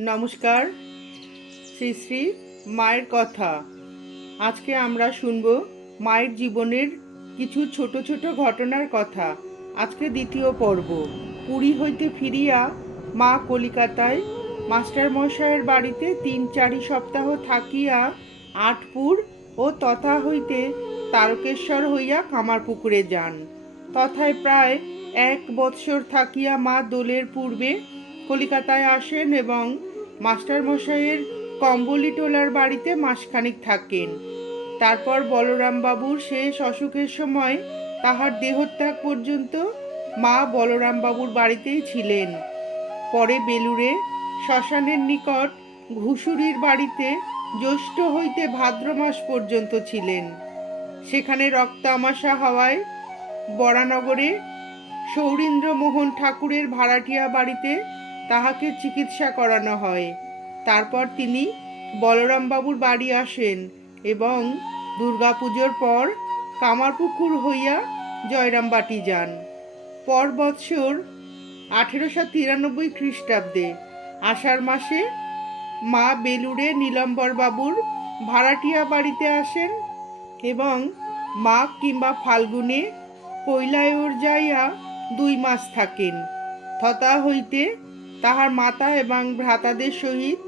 নমস্কার। শ্রী শ্রী মায়ের কথা। আজকে আমরা শুনব মায়ের জীবনের কিছু ছোট ছোট ঘটনার কথা। আজকে দ্বিতীয় পর্ব। পুরী হইতে ফিরিয়া মা কলিকাতায় মাস্টার মশাইয়ের বাড়িতে তিন চারি সপ্তাহ থাকিয়া আটপুর ও তথা হইতে তারকেশ্বর হইয়া কামারপুকুরে যান। তথায় প্রায় এক বৎসর থাকিয়া মা দোলের পূর্বে কলিকাতায় আসেন এবং মাস্টার মশাইয়ের কম্বলিটোলার বাড়িতে মাসখানিক থাকেন। তারপর বলরাম বাবুর শেষ অসুখের সময় তাহার দেহত্যাগ পর্যন্ত মা বলরাম বাবুর বাড়িতেই ছিলেন। পরে বেলুড়ে শ্মশানের নিকট ঘুষুরির বাড়িতে জ্যৈষ্ঠ হইতে ভাদ্র মাস পর্যন্ত ছিলেন। সেখানে রক্ত আমাশা হওয়ায় বরানগরে সৌরীন্দ্রমোহন ঠাকুরের ভাড়াটিয়া বাড়িতে তাহাকে চিকিৎসা করানো হয়। তারপর তিনি বলরামবাবুর বাড়ি আসেন এবং দুর্গাপুজোর পর কামারপুকুর হইয়া জয়রামবাটি যান। পর বৎসর আঠেরোশো তিরানব্বই খ্রিস্টাব্দে আষাঢ় মাসে মা বেলুড়ে নীলম্বর বাবুর ভাড়াটিয়া বাড়িতে আসেন এবং মাঘ কিংবা ফাল্গুনে কৈলায়ুর যাইয়া দুই মাস থাকেন। থতা হইতে তাহার মাতা এবং ভ্রাতাদের সহিত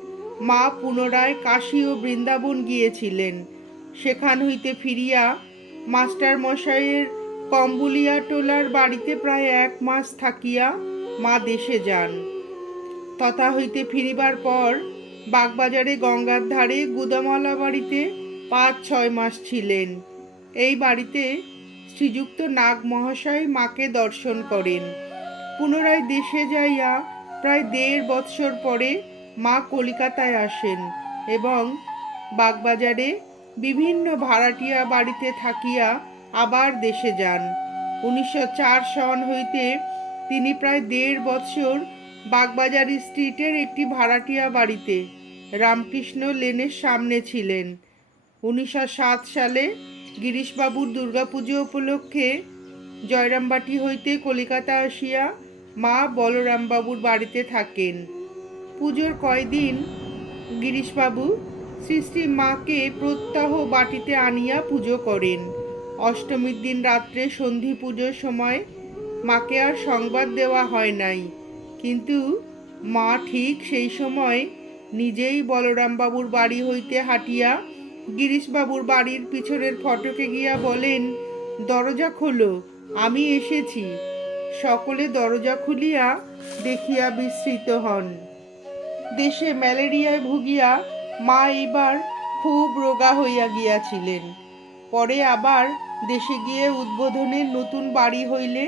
মা পুনরায় কাশী ও বৃন্দাবন গিয়েছিলেন। সেখান হইতে ফিরিয়া মাস্টার মশাইয়ের কম্বুলিয়া টোলার বাড়িতে প্রায় এক মাস থাকিয়া মা দেশে যান। তথা হইতে ফিরিবার পর বাগবাজারে গঙ্গার ধারে গুদামলা বাড়িতে পাঁচ, ছয় মাস ছিলেন। এই বাড়িতে শ্রীযুক্ত নাগ মহাশয় মাকে দর্শন করেন। পুনরায় দেশে যাইয়া প্রায় দেড় বৎসর পরে মা কলিকাতায় আসেন এবং বাগবাজারে বিভিন্ন ভাড়াটিয়া বাড়িতে থাকিয়া আবার দেশে যান। উনিশশো চার সন হইতে তিনি প্রায় দেড় বৎসর বাগবাজার স্ট্রিটের একটি ভাড়াটিয়া বাড়িতে রামকৃষ্ণ লেনের সামনে ছিলেন। উনিশশো সাত সালে গিরিশবাবুর দুর্গাপুজো উপলক্ষে জয়রামবাটি হইতে কলিকাতা আসিয়া মা বলরামবাবুর বাড়িতে থাকেন। পুজোর কয়দিন গিরিশবাবু শ্রী মাকে প্রত্যাহ বাটিতে আনিয়া পুজো করেন। অষ্টমীর দিন রাত্রে সন্ধি পুজোর সময় মাকে আর সংবাদ দেওয়া হয় নাই। কিন্তু মা ঠিক সেই সময় নিজেই বলরামবাবুর বাড়ি হইতে হাঁটিয়া গিরিশবাবুর বাড়ির পিছনের ফটকে গিয়া বলেন, দরজা খোলো, আমি এসেছি। সকলে দরজা খুলিয়া দেখিয়া বিস্মৃত হন। দেশে ম্যালেরিয়ায় ভুগিয়া মা এইবার খুব রোগা হইয়া গিয়াছিলেন। পরে আবার দেশে গিয়ে উদ্বোধনের নতুন বাড়ি হইলে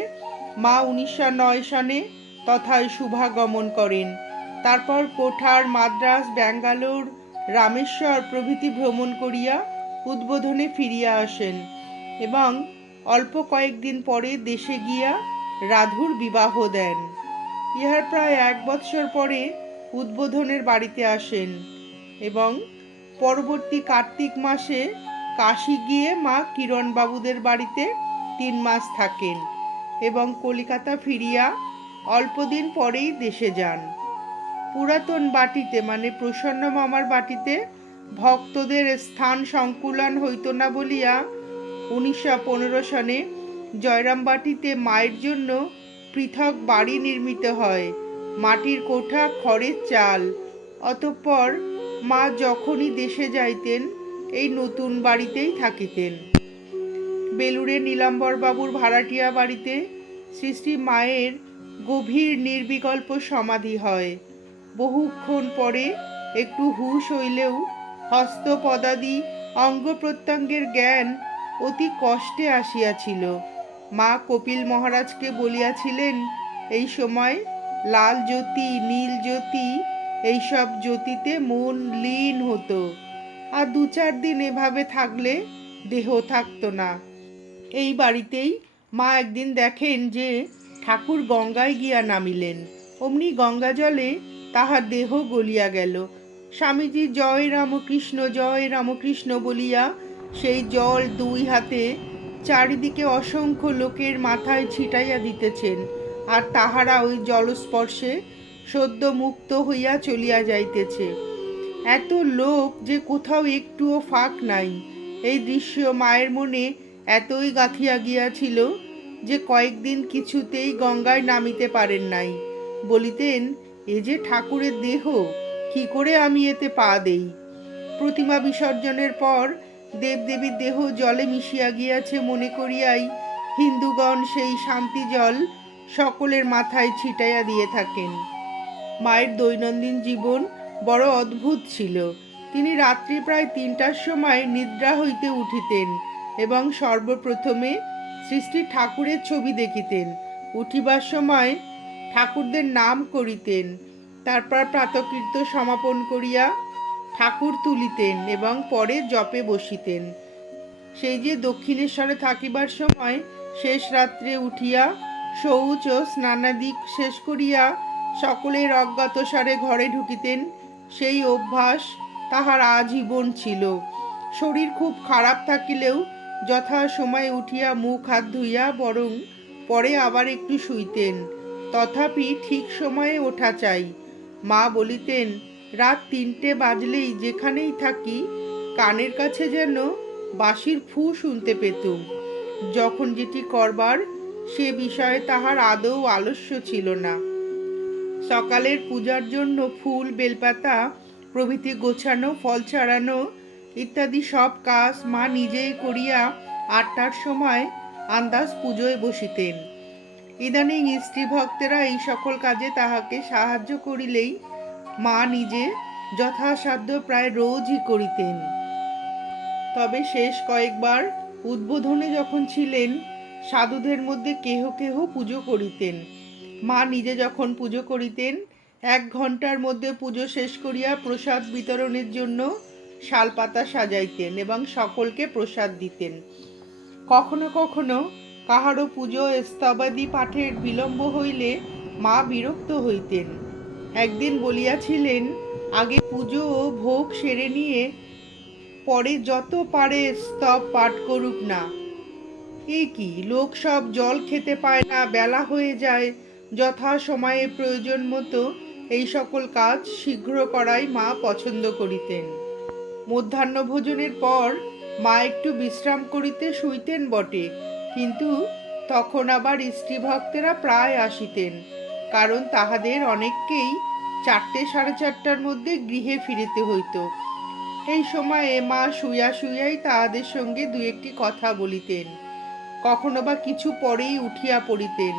মা উনিশশো নয় সনে তথায় শুভাগমন করেন। তারপর কোঠার মাদ্রাস, ব্যাঙ্গালোর, রামেশ্বর প্রভৃতি ভ্রমণ করিয়া উদ্বোধনে ফিরিয়া আসেন এবং অল্প কয়েকদিন পরে দেশে গিয়া রাধুর বিবাহ দেন। ইহার প্রায় এক বৎসর পরে উদ্বোধনের বাড়িতে আসেন এবং পরবর্তী কার্তিক মাসে কাশি গিয়ে মা কিরণবাবুদের বাড়িতে তিন মাস থাকেন এবং কলিকাতা ফিরিয়া অল্পদিন পরেই দেশে যান। পুরাতন বাটিতে মানে প্রসন্ন মামার বাটিতে ভক্তদের স্থান সংকুলন হইত না বলিয়া উনিশশো পনেরো সনে জয়রামবাটিতে মায়ের জন্য পৃথক বাড়ি নির্মিত হয়। মাটির কোঠা, খড়ের চাল। অতঃপর মা যখনই দেশে যাইতেন, এই নতুন বাড়িতেই থাকিতেন। বেলুড়ে নীলাম্বর বাবুর ভাড়াটিয়া বাড়িতে শ্রী মায়ের গভীর নির্বিকল্প সমাধি হয়। বহুক্ষণ পরে একটু হুশ হইলেও হস্তপদাদি অঙ্গ প্রত্যঙ্গের জ্ঞান অতি কষ্টে আসিয়াছিল। মা কপিল মহারাজকে বলিয়াছিলেন, এই সময় লাল জ্যোতি, নীল জ্যোতি, এইসব জ্যোতিতে মন লীন হতো। আর দু চার দিন এভাবে থাকলে দেহ থাকতো না। এই বাড়িতেই মা একদিন দেখেন যে ঠাকুর গঙ্গায় গিয়া নামিলেন। অমনি গঙ্গা জলে তাহার দেহ গলিয়া গেল। স্বামীজি, জয় রামকৃষ্ণ জয় রামকৃষ্ণ বলিয়া সেই জল দুই হাতে চারিদিকে অসংখ্য লোকের মাথায় ছিটাইয়া দিতেছেন, আর তাহারা ওই জলস্পর্শে সদ্য মুক্ত হইয়া চলিয়া যাইতেছে। এত লোক যে কোথাও একটুও ফাঁক নাই। এই দৃশ্য মায়ের মনে এতই গাঁথিয়া গিয়াছিল যে কয়েকদিন কিছুতেই গঙ্গায় নামিতে পারেন নাই। বলিতেন, এ যে ঠাকুরের দেহ, কি করে আমি এতে পা দেই? প্রতিমা বিসর্জনের পর দেবদেবীর দেহ জলে মিশিয়া গিয়াছে মনে করিয়াই হিন্দুগণ সেই শান্তি জল সকলের মাথায় ছিটাইয়া দিয়ে থাকেন। মায়ের দৈনন্দিন জীবন বড় অদ্ভুত ছিল। তিনি রাত্রি প্রায় তিনটার সময় নিদ্রা হইতে উঠিতেন এবং সর্বপ্রথমে সৃষ্টি ঠাকুরের ছবি দেখিতেন। উঠিবার সময় ঠাকুরদের নাম করিতেন। তারপর প্রাতকৃত্য সমাপন করিয়া ঠাকুর তুলিতেন এবং পরে জপে বসিতেন। সেই যে দক্ষিণেশ্বরে থাকিবার সময় শেষ রাত্রে উঠিয়া শৌচ ও স্নানাদিক শেষ করিয়া সকলের অজ্ঞাতসারে ঘরে ঢুকিতেন, সেই অভ্যাস তাহার আজীবন ছিল। শরীর খুব খারাপ থাকিলেও যথা সময়ে উঠিয়া মুখ হাত ধুইয়া বরং পরে আবার একটু শুইতেন। তথাপি ঠিক সময়ে ওঠা চাই। মা বলিতেন রাত তিনটে বাজলেই যেখানেই থাকি, কানের কাছে যেন বাঁশির ফু শুনতে পেতুম। যখন যেটি করবার, সে বিষয়ে তাহার আদৌ আলস্য ছিল না। সকালের পূজার জন্য ফুল, বেলপাতা, প্রভৃতি গোছানো, ফল ছাড়ানো ইত্যাদি সব কাজ মা নিজেই করিয়া আটটার সময় আন্দাজ পুজোয় বসিতেন। ইদানিং স্ত্রী ভক্তেরা এই সকল কাজে তাহাকে সাহায্য করিলেই মা নিজে যথাসাধ্য প্রায় রোজই করিতেন। তবে শেষ কয়েকবার উদ্বোধনে যখন ছিলেন, সাধুদের মধ্যে কেহ কেহ পুজো করিতেন। মা নিজে যখন পুজো করিতেন, এক ঘণ্টার মধ্যে পুজো শেষ করিয়া প্রসাদ বিতরণের জন্য শালপাতা সাজাইতেন এবং সকলকে প্রসাদ দিতেন। কখনো কখনো কাহারও পুজো স্তবাদি পাঠের বিলম্ব হইলে মা বিরক্ত হইতেন। একদিন বলিয়াছিলেন, আগে পুজো ও ভোগ সেরে নিয়ে পরে যত পারে স্তব পাঠ করুক না। এ কি, লোক সব জল খেতে পায় না, বেলা হয়ে যায়, যথা সময়ে প্রয়োজন মতো এই সকল কাজ শীঘ্র করাই মা পছন্দ করিতেন। মধ্যাহ্ন ভোজনের পর মা একটু বিশ্রাম করিতে শুইতেন বটে, কিন্তু তখন আবার স্ত্রী ভক্তেরা প্রায় আসিতেন। কারণ তাহাদের অনেককেই চারটে সাড়ে চারটার মধ্যে গৃহে ফিরিতে হইত। এই সময়ে মা শুইয়া শুইয়াই তাহাদের সঙ্গে দু একটি কথা বলিতেন। কখনো বা কিছু পরেই উঠিয়া পড়িতেন।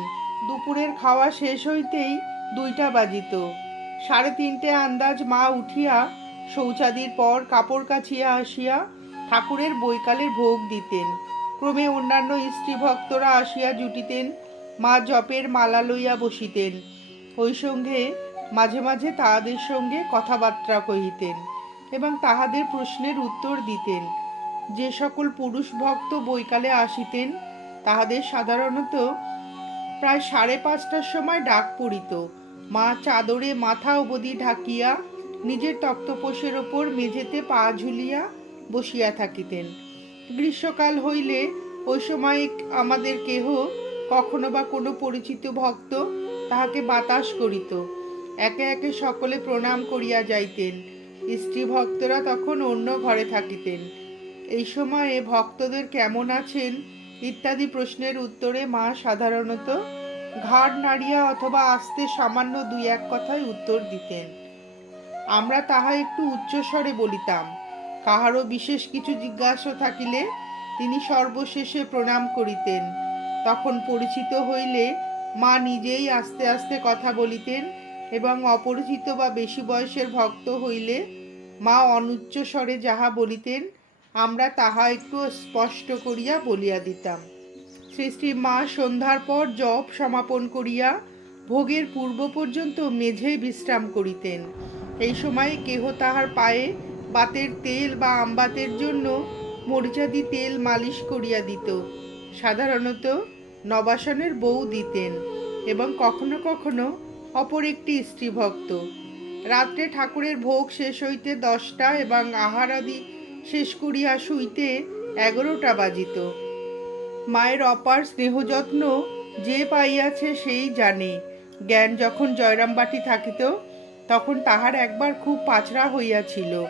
দুপুরের খাওয়া শেষ হইতেই দুইটা বাজিত। সাড়ে তিনটে আন্দাজ মা উঠিয়া শৌচাদির পর কাপড় কাছিয়া আসিয়া ঠাকুরের বৈকালের ভোগ দিতেন। ক্রমে অন্যান্য স্ত্রী ভক্তরা আসিয়া জুটিতেন মা জপের মালা লইয়া বসিতেন। ওই সঙ্গে মাঝে মাঝে তাহাদের সঙ্গে কথাবার্তা কহিতেন এবং তাহাদের প্রশ্নের উত্তর দিতেন। যে সকল পুরুষ ভক্ত বৈকালে আসিতেন, তাহাদের সাধারণত প্রায় সাড়ে পাঁচটার সময় ডাক পড়িত। মা চাদরে মাথা অবধি ঢাকিয়া নিজের তক্তপোষের ওপর মেঝেতে পা ঝুলিয়া বসিয়া থাকিতেন। গ্রীষ্মকাল হইলে ওই সময় আমাদের কেহ কখনো বা কোনো পরিচিত ভক্ত তাহাকে বাতাস করিত। একে একে সকলে প্রণাম করিয়া যাইতেন। স্ত্রী ভক্তরা তখন অন্য ঘরে থাকিতেন। এই সময়ে ভক্তদের কেমন আছেন? ইত্যাদি প্রশ্নের উত্তরে মা সাধারণত ঘাড় নাড়িয়া অথবা আস্তে সামান্য দুই এক কথায় উত্তর দিতেন। আমরা তাহা একটু উচ্চস্বরে বলিতাম। কাহারও বিশেষ কিছু জিজ্ঞাসা থাকিলে তিনি সর্বশেষে প্রণাম করিতেন। তখন পরিচিত হইলে মা নিজেই আস্তে আস্তে কথা বলিতেন এবং অপরিচিত বা বেশি বয়সের ভক্ত হইলে মা অনুচ্চ স্বরে যাহা বলিতেন, আমরা তাহা একটু স্পষ্ট করিয়া বলিয়া দিতাম। শ্রী শ্রী মা সন্ধ্যার পর জপ সমাপন করিয়া ভোগের পূর্ব পর্যন্ত মেঝেই বিশ্রাম করিতেন। এই সময় কেহ তাহার পায়ে বাতের তেল বা আমবাতের জন্য মরিচাদি তেল মালিশ করিয়া দিত। সাধারণত নবাসনের বউ দিতেন এবং কখনো কখনো অপর একটি স্ত্রী ভক্ত। রাত্রে ঠাকুরের ভোগ শেষ হইতে দশটা এবং আহার আদি শেষ করিয়া শুইতে এগারোটা বাজিত। মায়ের অপার স্নেহযত্ন যে পাইয়াছে সেই জানে। জ্ঞান যখন জয়রামবাটি থাকিত, তখন তাহার একবার খুব পাছড়া হইয়াছিল।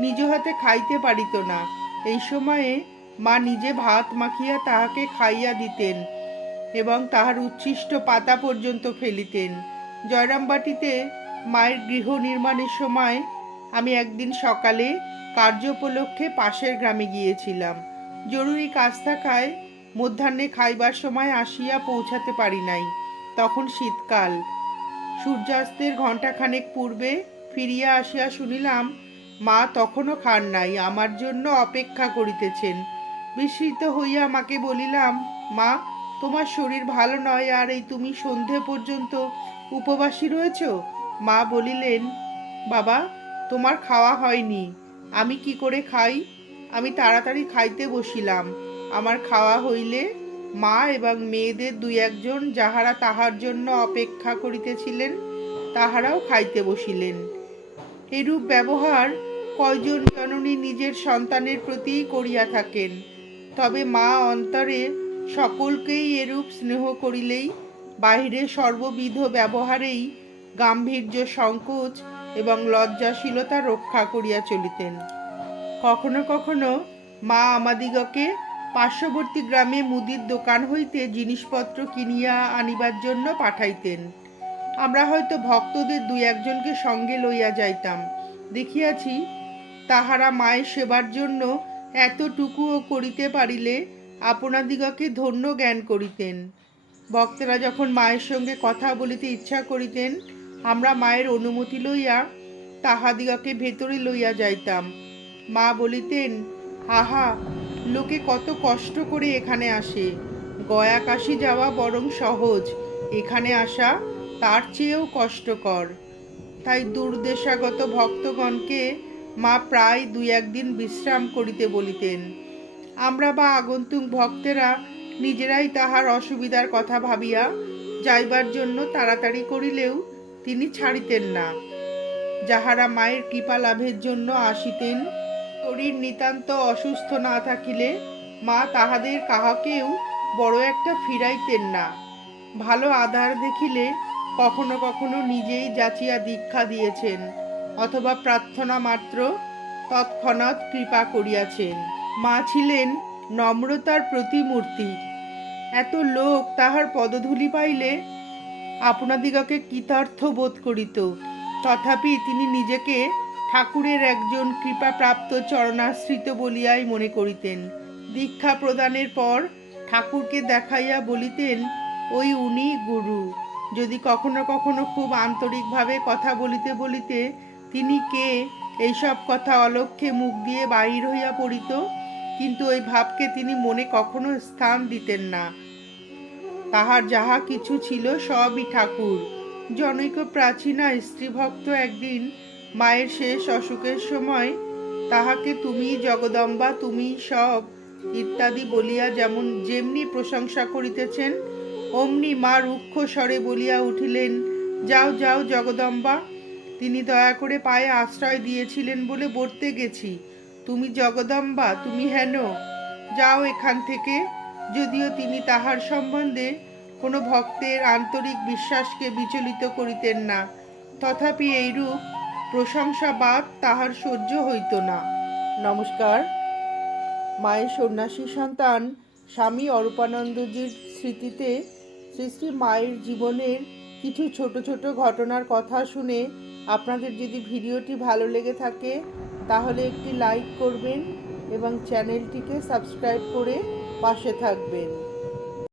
নিজ হাতে খাইতে পারিত না। এই সময়ে মা নিজে ভাত মাখিয়া তাহাকে খাইয়া দিতেন। এবং তাহার উচ্ছিষ্ট পাতা পর্যন্ত ফেলিতেন। জয়রামবাটিতে মায়ের গৃহ নির্মাণের সময় আমি একদিন সকালে কার্যোপলক্ষে পাশের গ্রামে গিয়েছিলাম। জরুরি কাজ থাকায় মধ্যাহ্নে খাইবার সময় আসিয়া পৌঁছাতে পারি নাই। তখন শীতকাল। সূর্যাস্তের ঘণ্টাখানেক পূর্বে ফিরিয়া আসিয়া শুনিলাম, মা তখনও খান নাই, আমার জন্য অপেক্ষা করিতেছেন। বিস্মিত হইয়া মাকে বলিলাম, মা তোমার শরীর ভালো নয় আর এই তুমি সন্ধে পর্যন্ত উপবাসী রয়েছ? মা বলিলেন, বাবা, তোমার খাওয়া হয়নি। আমি কি করে খাই? আমি তাড়াতাড়ি খাইতে বসিলাম। আমার খাওয়া হইলে মা এবং মেয়েদের দুই একজন যাহারা তাহার জন্য অপেক্ষা করিতেছিলেন, তাহারাও খাইতে বসিলেন। এরূপ ব্যবহার কয়জন জননী নিজের সন্তানের প্রতি করিয়া থাকেন। তবে মা অন্তরে সকলকেই এরূপ স্নেহ করিলেই, বাহিরে সর্ববিধ ব্যবহারেই গাম্ভীর্য, সংকোচ এবং লজ্জাশীলতা রক্ষা করিয়া চলিতেন। কখনো কখনো মা আমাদিগকে পার্শ্ববর্তী গ্রামে মুদির দোকান হইতে জিনিসপত্র কিনিয়া আনিবার জন্য পাঠাইতেন। আমরা হয়তো ভক্তদের দুই একজনকে সঙ্গে লইয়া যাইতাম। দেখিয়াছি, তাহারা মায়ের সেবার জন্য এতটুকুও করিতে পারিলে আপনাদিগকে ধন্য জ্ঞান করিতেন। ভক্তরা যখন মায়ের সঙ্গে কথা বলিতে ইচ্ছা করিতেন, আমরা মায়ের অনুমতি লইয়া তাহাদিগকে ভেতরে লইয়া যাইতাম। মা বলিতেন, আহা, লোকে কত কষ্ট করে এখানে আসে। গয়া কাশি যাওয়া বরং সহজ। এখানে আসা তার চেয়েও কষ্টকর। তাই দূরদেশাগত ভক্তগণকে মা প্রায় দুই একদিন বিশ্রাম করিতে বলিতেন। আমরা বা আগন্তুক ভক্তেরা নিজেরাই তাহার অসুবিধার কথা ভাবিয়া যাইবার জন্য তাড়াতাড়ি করিলেও তিনি ছাড়িতেন না। যাহারা মায়ের কৃপা লাভের জন্য আসিতেন, শরীর নিতান্ত অসুস্থ না থাকিলে মা তাহাদের কাহাকেও বড় একটা ফিরাইতেন না। ভালো আধার দেখিলে কখনো কখনো নিজেই যাচিয়া দীক্ষা দিয়েছেন, অথবা প্রার্থনা মাত্র তৎক্ষণাৎ কৃপা করিয়াছেন। মা ছিলেন নম্রতার প্রতিমূর্তি। এত লোক তাহার পদধূলি পাইলে আপনাদিগকে কৃতার্থ বোধ করিত। তথাপি তিনি নিজেকে ঠাকুরের একজন কৃপাপ্রাপ্ত চরণাশ্রিত বলিয়াই মনে করিতেন। দীক্ষা প্রদানের পর ঠাকুরকে দেখাইয়া বলিতেন, ওই উনি গুরু। যদি কখনো কখনো খুব আন্তরিকভাবে কথা বলিতে বলিতে তিনি কে? এইসব কথা অলক্ষ্যে মুখ দিয়ে বাহির হইয়া পড়িত? কিন্তু ওই ভাবকে তিনি মনে কখনো স্থান দিতেন না। তাহার যাহা কিছু ছিল সবই ঠাকুর। জনৈক প্রাচীনা স্ত্রীভক্ত একদিন মায়ের শেষ অসুখের সময় তাহাকে তুমি জগদম্বা, তুমি সব ইত্যাদি বলিয়া যেমন যেমনি প্রশংসা করিতেছেন, অমনি মা রুক্ষ স্বরে বলিয়া উঠিলেন, যাও যাও জগদম্বা, তিনি দয়া করে পায়ে আশ্রয় দিয়েছিলেন বলে বর্তে গেছি। তুমি জগদম্বা, তুমি হেন। যাও এখান থেকে। যদিও তিনি তাহার সম্বন্ধে কোনো ভক্তের আন্তরিক বিশ্বাসকে বিচলিত করিতেন না। তথাপি এইরূপ প্রশংসাবাদ তাহার সহ্য হইত না। নমস্কার। মায়ের সন্ন্যাসী সন্তান স্বামী অরূপানন্দজির স্মৃতিতে শ্রী শ্রী মায়ের জীবনের কিছু ছোট ছোট ঘটনার কথা শুনে আপনাদের যদি ভিডিওটি ভালো লেগে থাকে তাহলে একটি লাইক করবেন এবং চ্যানেলটিকে সাবস্ক্রাইব করে পাশে থাকবেন।